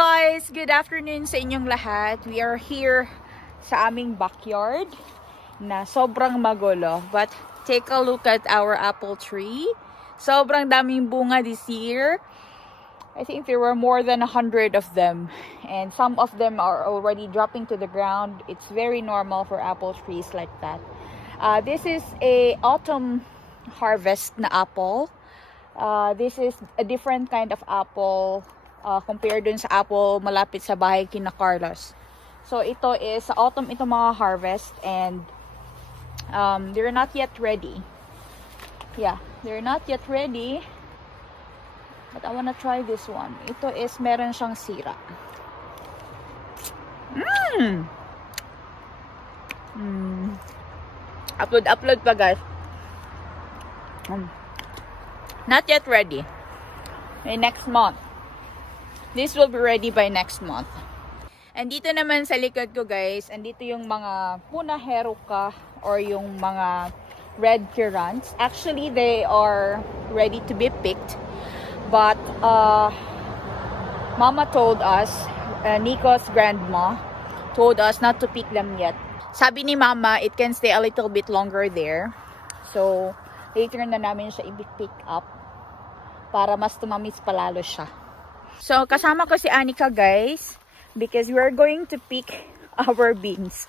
guys! Good afternoon sa inyong lahat. We are here sa aming backyard na sobrang magulo. But take a look at our apple tree. Sobrang daming bunga this year. I think there were more than 100 of them. And some of them are already dropping to the ground. It's very normal for apple trees like that. This is a autumn harvest na apple. This is a different kind of apple compared dun sa apple malapit sa bahay kina Carlos. So ito is sa autumn ito mga harvest, and they're not yet ready. Yeah, they're not yet ready. But I wanna try this one. Ito is meron siyang sira. Upload pa guys. Not yet ready. By next month. This will be ready by next month. And dito naman sa likod ko guys, andito yung mga Puna Heruka or yung mga red currants. Actually, they are ready to be picked. But Mama told us, Nico's grandma told us not to pick them yet. Sabi ni Mama, it can stay a little bit longer there. So, later na namin siya i-pick up para mas tumamis palalo siya. So, kasama ko si Anika guys because we're going to pick our beans.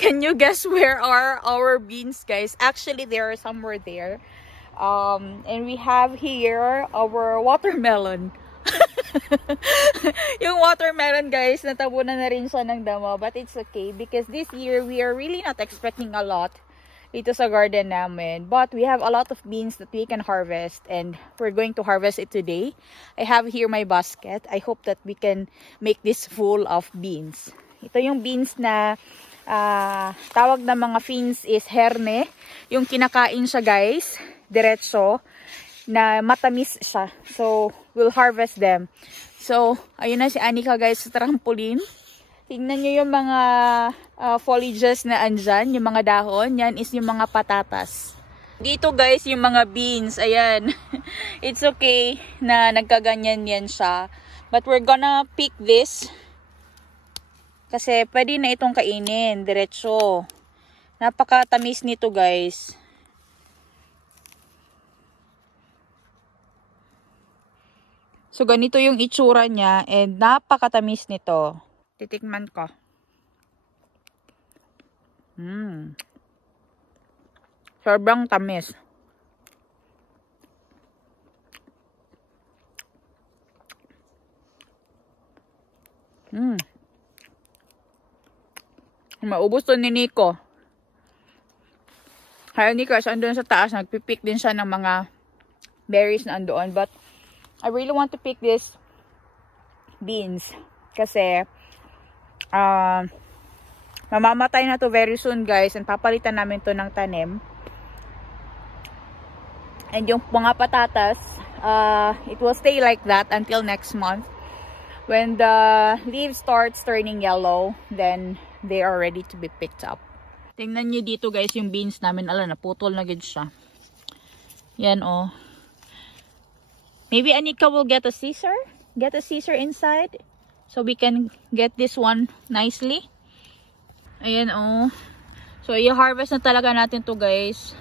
Can you guess where are our beans guys? Actually, they are somewhere there. And we have here our watermelon. Yung watermelon guys, natabunan na rin siya ng damo, but it's okay because this year we are really not expecting a lot dito sa garden namin. But we have a lot of beans that we can harvest, and we're going to harvest it today. I have here my basket. I hope that we can make this full of beans. Ito yung beans na tawag na mga beans is herne. Yung kinakain siya guys, diretso, na matamis siya. So, we'll harvest them. So, ayun na si Anika guys sa trampoline. Tingnan nyo yung mga foliages na andyan, yung mga dahon. Yan is yung mga patatas. Dito guys, yung mga beans. Ayan. It's okay na nagkaganyan yan siya. But we're gonna pick this. Kasi pwede na itong kainin. Diretso. Napakatamis nito guys. So ganito yung itsura niya. And napakatamis nito. Titikman ko. Sobrang tamis. Maubos to ni Nico. Kaya Nico, andun sa taas, nagpipik din siya ng mga berries na andoon. But I really want to pick this beans. Kasi mamamatay na to very soon guys, and papalitan namin to ng tanim. And yung mga patatas, it will stay like that until next month. When the leaves starts turning yellow, then they are ready to be picked up. Tingnan nyo dito guys yung beans namin. Ala, naputol na gid siya. Yan oh. Maybe Anika will get a scissor? Get a scissor inside? So we can get this one nicely. Ayan oh. So i-harvest na talaga natin to guys.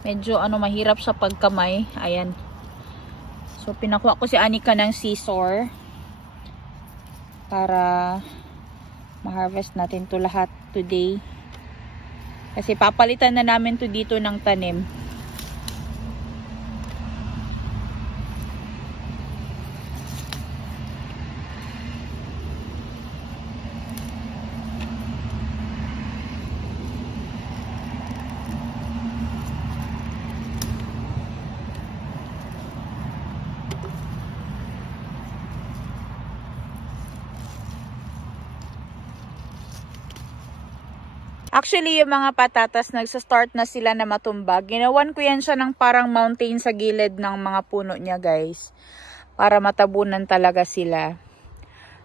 Medyo mahirap sa pagkamay. Ayan. So pinakuha ko si Anika ng scissor para ma-harvest natin to lahat today. Kasi papalitan na namin to dito ng tanim. Actually, yung mga patatas, nagsa-start na sila na matumbag. Ginawan ko yan siya ng parang mountain sa gilid ng mga puno niya, guys. Para matabunan talaga sila.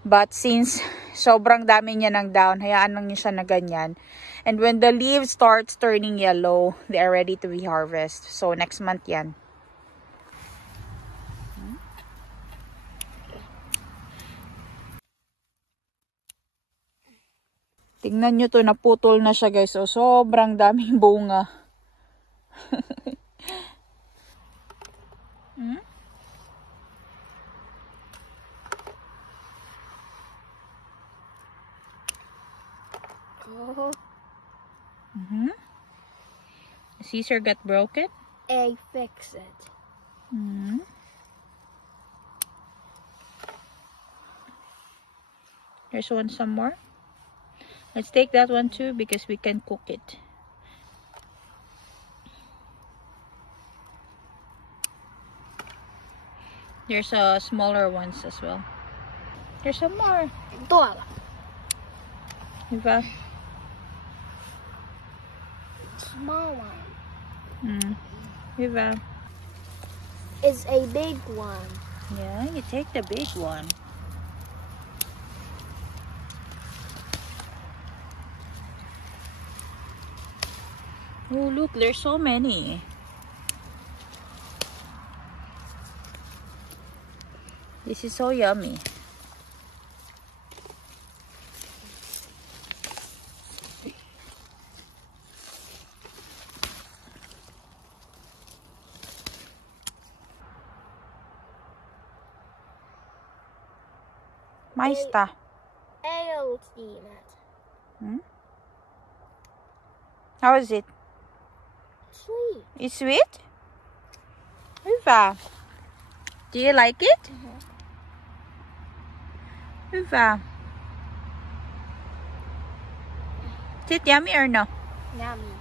But since sobrang dami niya ng dahon, hayaan lang niya siya na ganyan. And when the leaves starts turning yellow, they are ready to be harvested. So, next month yan. Tingnan nyo to, naputol na siya guys. So, sobrang daming bunga. Hmm? Oh. Scissor got broken? I fix it. There's some more. Let's take that one too because we can cook it. There's smaller ones as well. There's some more. Tuolla. Diba? Small one. Diba? Is a big one. Yeah, you take the big one. Oh, look, there's so many. This is so yummy. Maista. Ale tiinat. How is it? Sweet. It's sweet? Hyvä. Do you like it? Hyvä. Is it yummy or no? Yummy.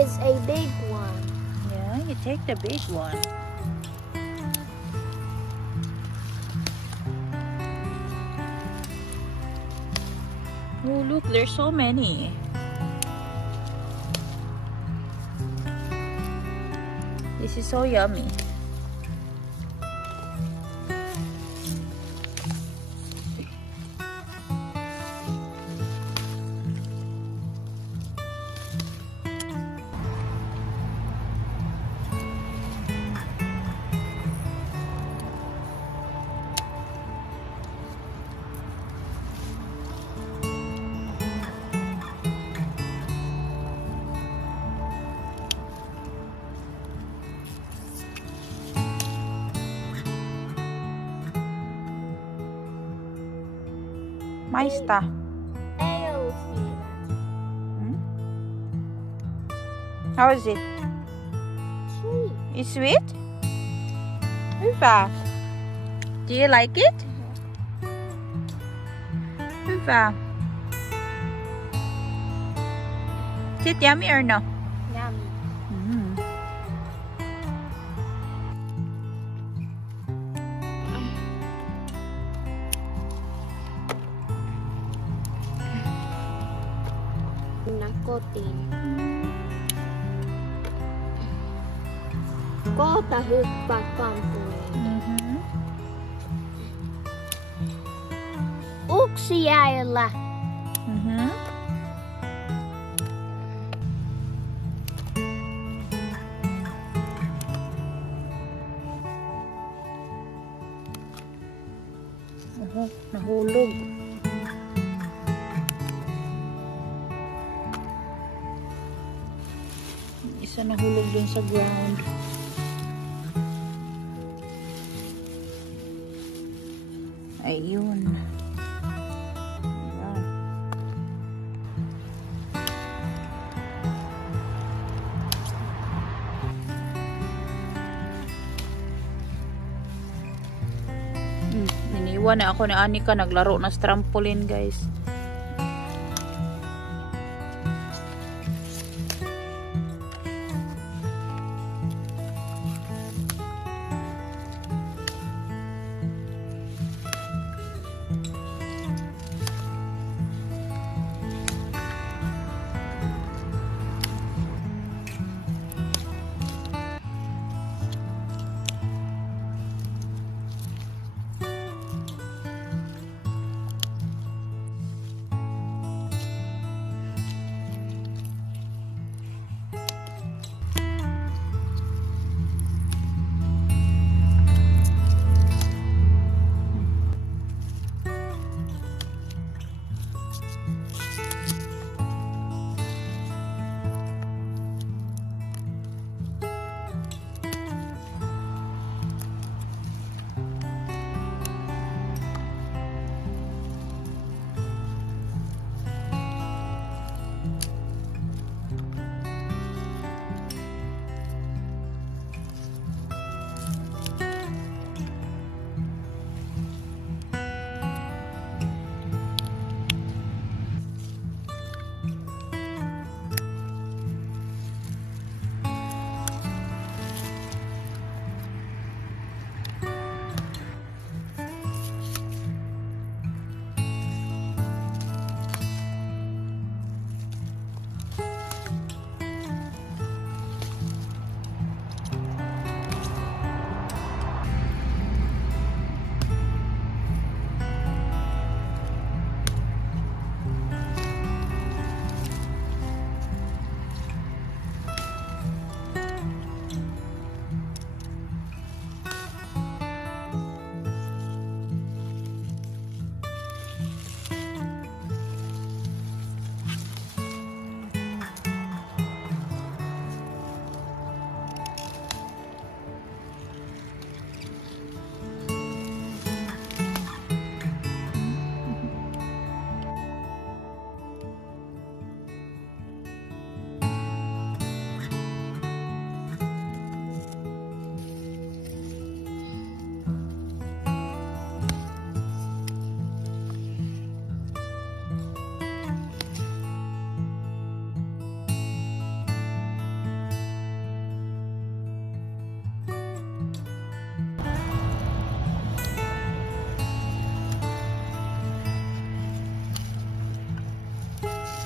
Is a big one. Yeah, you take the big one. Oh, look, there's so many. This is so yummy. Maista. Ale tiinat. How is it? Sweet. It's sweet? Hyvä. Do you like it? Hyvä. Is it yummy or no? Yummy. Mennä kotiin. Kohta hyppää kampuliin. Uksi jäillä. Nahulog. Isa Isa nahulog dun sa ground. Ayun. Iniwan na ako ni Anika, naglaro na sa trampoline, guys.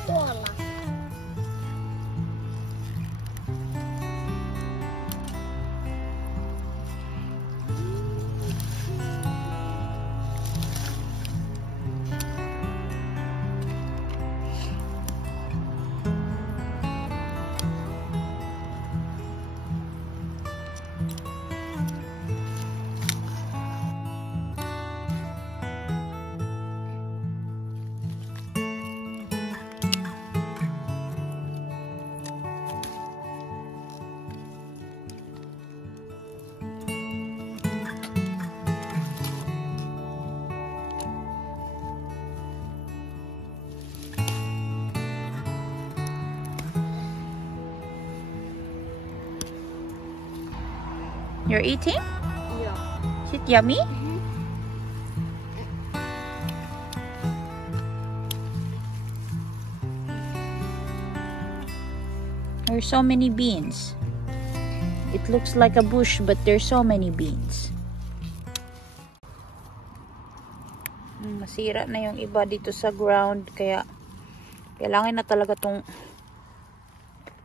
Tuolla. You're eating? Yeah. Is it yummy? There's so many beans. It looks like a bush, but there's so many beans. Masira na yung iba dito sa ground, kaya kailangan na talaga tong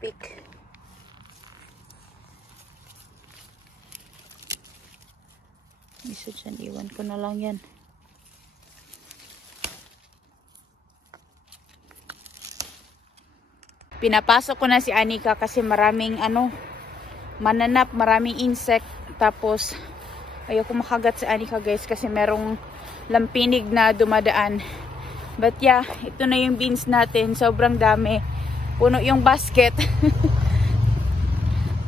pick. Isa dyan, iwan ko na lang yan. Pinapasok ko na si Anika kasi maraming mananap, maraming insect. Tapos ayoko makagat si Anika, guys, kasi merong lampinig na dumadaan. But yeah, ito na yung beans natin. Sobrang dami. Puno yung basket.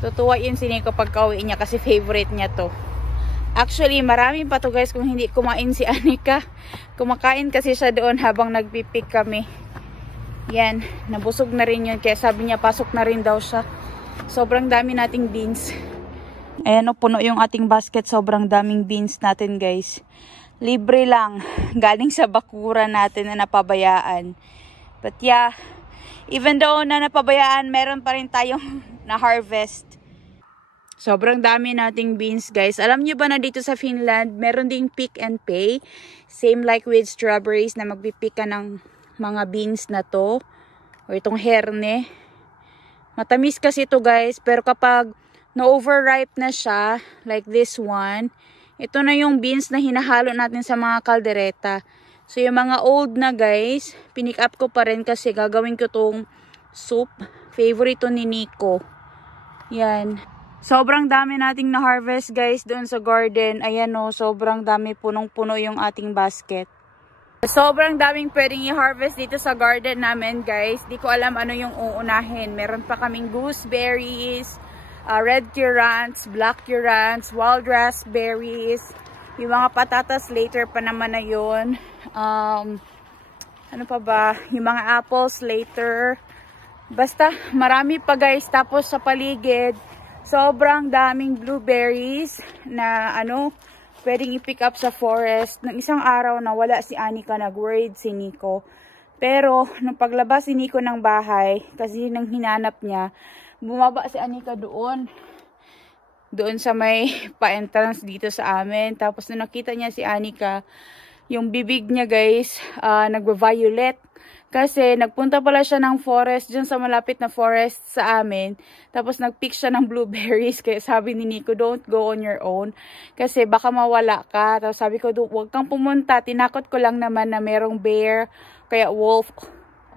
Tutuwa yun si Nico pagka-uwi niya kasi favorite niya to. Actually, marami pa to guys kung hindi kumain si Anika. Kumakain kasi siya doon habang nagpipik kami. Yan, nabusog na rin yun. Kaya sabi niya, pasok na rin daw siya. Sobrang dami nating beans. Ayan o, puno yung ating basket. Sobrang daming beans natin guys. Libre lang. Galing sa bakura natin na napabayaan. But yeah, even though na napabayaan, meron pa rin tayong na-harvest. Sobrang dami nating beans guys. Alam nyo ba na dito sa Finland, meron ding pick and pay. Same like with strawberries na magpipick ka ng mga beans na to. O itong herne. Matamis kasi ito guys. Pero kapag na-overripe na siya, like this one, ito na yung beans na hinahalo natin sa mga kaldereta. So yung mga old na guys, pinick up ko pa rin kasi gagawin ko tong soup. Favorite to ni Nico. Yan. Sobrang dami nating na-harvest guys doon sa garden. Ayan o, sobrang dami, punong-puno yung ating basket. Sobrang daming pwedeng i-harvest dito sa garden namin guys. Di ko alam ano yung uunahin. Meron pa kaming gooseberries, red currants, black currants, wild raspberries. Yung mga patatas later pa naman na yun. Ano pa ba? Yung mga apples later. Basta marami pa guys. Tapos sa paligid, sobrang daming blueberries na pwedeng i-pick up sa forest. Nang isang araw na wala si Anika, nag-worried si Nico. Pero nung paglabas si Nico ng bahay, kasi nang hinanap niya, bumaba si Anika doon sa may pa-entrance dito sa amin. Tapos nung nakita niya si Anika, yung bibig niya guys, nagva-violet. Kasi nagpunta pala siya ng forest, dyan sa malapit na forest sa amin. Tapos nagpick siya ng blueberries. Kaya sabi ni Nico, don't go on your own. Kasi baka mawala ka. Tapos sabi ko, huwag kang pumunta. Tinakot ko lang naman na merong bear, kaya wolf,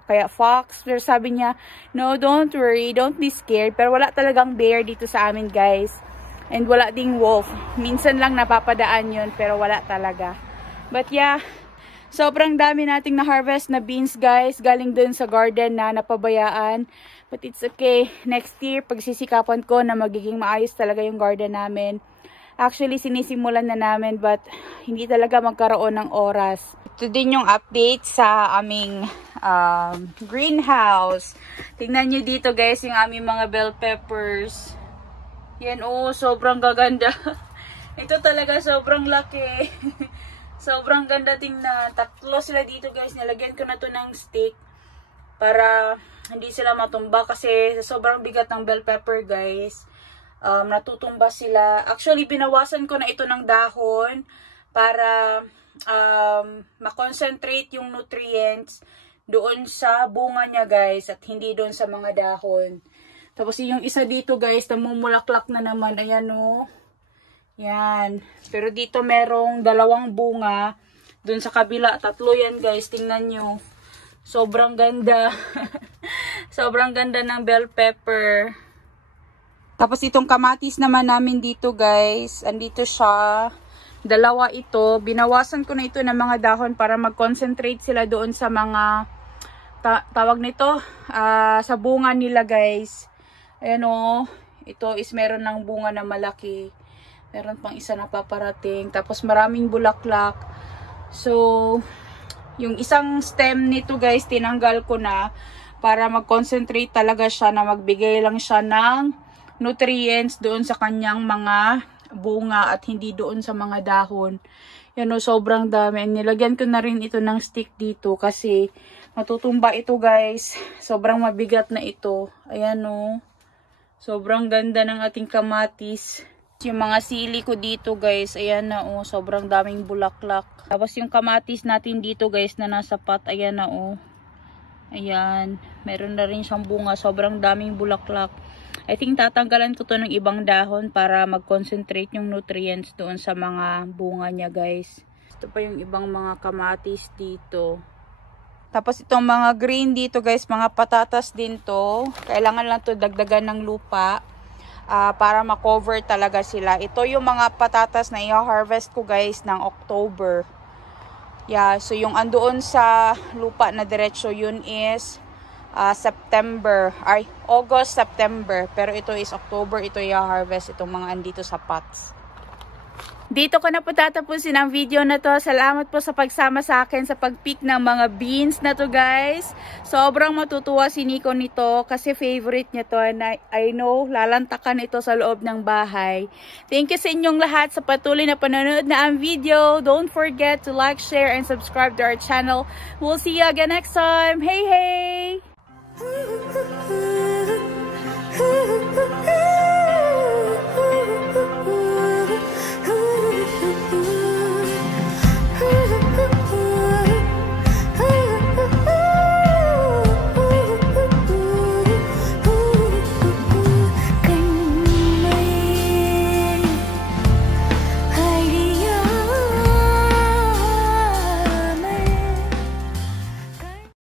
kaya fox. Pero sabi niya, no, don't worry, don't be scared. Pero wala talagang bear dito sa amin guys. And wala ding wolf. Minsan lang napapadaan yun, pero wala talaga. But yeah, sobrang dami nating na-harvest na beans guys. Galing dun sa garden na napabayaan. But it's okay. Next year, pagsisikapan ko na magiging maayos talaga yung garden namin. Actually, sinisimulan na namin but hindi talaga magkaroon ng oras. Ito din yung update sa aming greenhouse. Tingnan nyo dito guys yung aming mga bell peppers. Yan sobrang gaganda. Ito talaga sobrang laki. Sobrang ganda tingnan. Tatlo sila dito guys. Nilagyan ko na to ng stick para hindi sila matumba kasi sobrang bigat ng bell pepper guys. Natutumba sila. Actually, binawasan ko na ito ng dahon para makonsentrate yung nutrients doon sa bunga niya guys at hindi doon sa mga dahon. Tapos yung isa dito guys, namumulaklak na naman. Ayan Yan. Pero dito merong 2 bunga. Doon sa kabila, 3 yan guys. Tingnan nyo. Sobrang ganda. Sobrang ganda ng bell pepper. Tapos itong kamatis naman namin dito guys. Andito siya. 2 ito. Binawasan ko na ito ng mga dahon para mag-concentrate sila doon sa mga tawag nito. Sa bunga nila guys. Ayan ito is meron ng bunga na malaki. Meron pang isa na paparating. Tapos maraming bulaklak. So, yung isang stem nito guys, tinanggal ko na para mag-concentrate talaga siya na magbigay lang siya ng nutrients doon sa kanyang mga bunga at hindi doon sa mga dahon. Yan sobrang dami. Nilagyan ko na rin ito ng stick dito kasi matutumba ito guys. Sobrang mabigat na ito. Ayan sobrang ganda ng ating kamatis. Yung mga sili ko dito guys, ayan na sobrang daming bulaklak. Tapos yung kamatis natin dito guys na nasa pot, ayan na ayan, meron na rin siyang bunga, sobrang daming bulaklak. I think tatanggalan ko to ng ibang dahon para mag-concentrate yung nutrients doon sa mga bunga niya guys. Ito pa yung ibang mga kamatis dito. Tapos itong mga green dito guys, mga patatas din to. Kailangan lang to dagdagan ng lupa. Para ma-cover talaga sila. Ito yung mga patatas na i-harvest ko guys ng October. Yeah, so yung andoon sa lupa na diretso yun is August, September. Pero ito is October, ito i-harvest itong mga andito sa pots. Dito ko na po tatapusin ang video na to. Salamat po sa pagsama sa akin sa pag-pick ng mga beans na to, guys. Sobrang matutuwa si Nico nito kasi favorite niya to, and I know lalantakan ito sa loob ng bahay. Thank you sa inyong lahat sa patuloy na panonood na ang video. Don't forget to like, share, and subscribe to our channel. We'll see you again next time. Hey, hey!